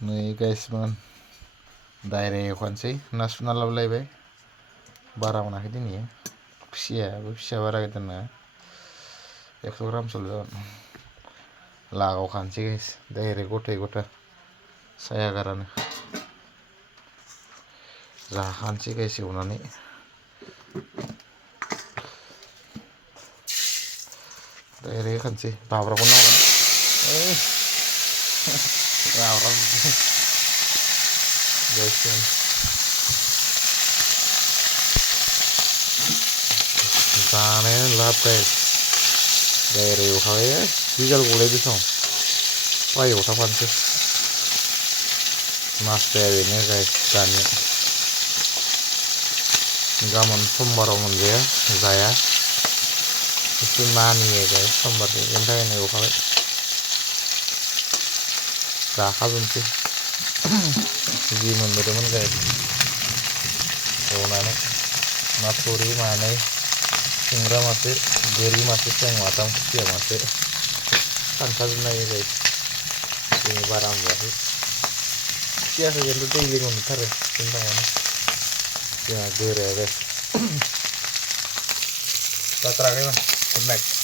Nih guys man, daerah एवखानोसै ना सुना लाबोलायबाय बारा मोनाखै दिनै खुसियाबो फिसा बारा गिदिर नङा 100 ग्रामसोल' जागोन लागावखानोसै गाइस डाइरेक्ट गथायै गथा साया गारानो जाखानोसै गाइस एवनानै डाइरेक्ट होखानोसै बाब्राबखौ नांगोन बाब्राब गाइस जानायानो लाब गाइस डाइरेक्ट एवखाबाय रिजाल गलायदो सं फ्राय एवथाबखानोसै मास्टाया बेनो गाइस दानिया गाबोन समबाराव मोनजाया जाया एसे मानियो गाइस समबारखौ बेनि थाखायनो एवखाबाय जाखाजोबनोसै जि मोनबोदोंमोन गाइस एवनानै नाथुरि मानै सिंग्रा मासे गोरि मासे सें माथाम खुसिया मासे फानखाजोबनो हायो गाइस दिनै बारा मोनजायाखै खुसियाखौ खिन्थु दैलि मोनथारो बेनि थाखायनो जोंहा गोराया गाइस जाथाराखैमोन गुड नाइट